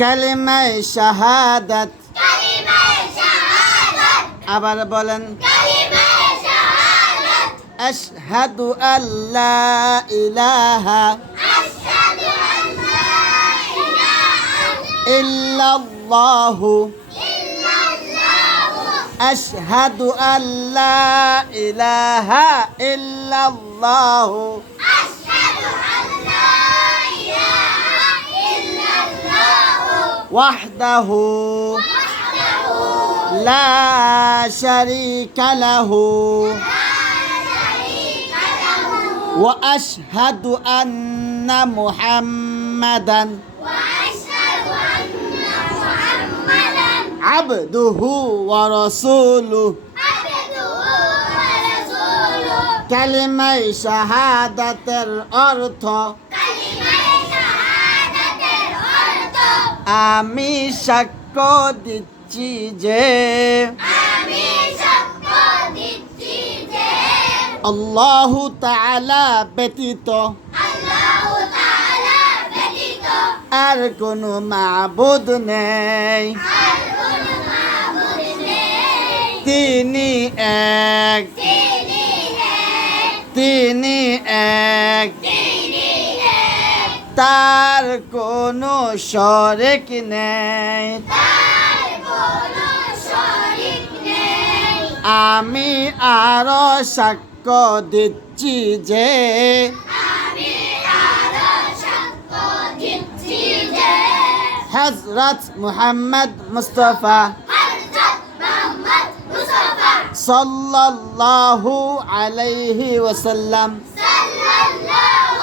কালিমায় শাহাদাত কালিমায়ে শাহাদাত আবার বলেন কালিমায়ে শাহাদাত আশহাদু আল্লা ইলাহা আশহাদু আল্লা ইলাহা ইল্লাল্লাহু ইল্লাল্লাহু আশহাদু আল্লা ইলাহা ইল্লাল্লাহু আশহাদু আল্লা وحده. لا شريك له. وأشهد أن محمدا عبده ورسوله. كلمة شهادة الأرض. আমি সাক্ষ্য দিচ্ছি যে আল্লাহ তাআলা ব্যতীত আর কোনো মাবুদ নেই। তিনি এক। তিনি এক। তার কোনো শরেক নেই। আমি আরও সাক্ষ্য দিচ্ছি যে হজরত মুহাম্মদ মুস্তফা সাল্লাল্লাহু আলাইহি ওয়াসাল্লাম সাল্লাল্লাহু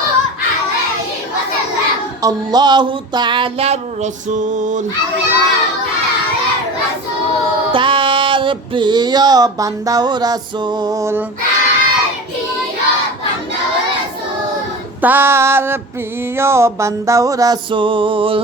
আল্লাহ তাআলার রাসূল। তার প্রিয় বান্দা ও রাসূল। তার প্রিয় বান্দা ও রাসূল।